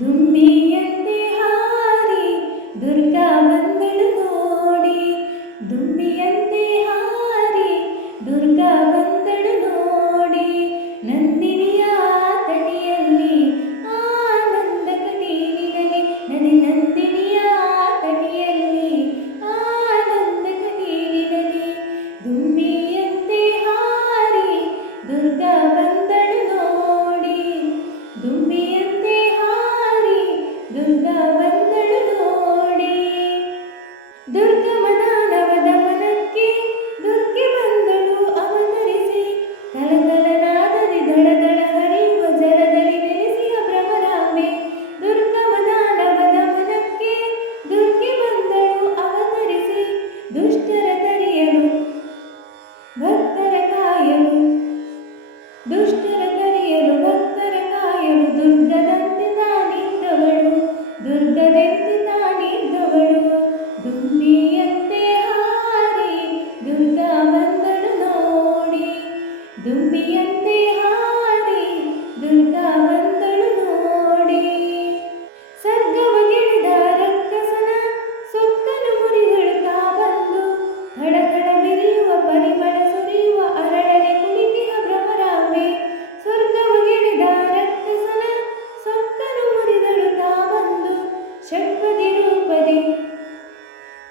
दुम्मी दुर्गा కాయలు భక్తర కాయలు దుష్టర కరియలు భక్తర కాయలు దుర్గదంతి తానిందవడు దుర్గదంతి తానిందవడు దుమ్మి ఎంతే హారి దుర్గా బందడు నోడి దుమ్మి ఎంతే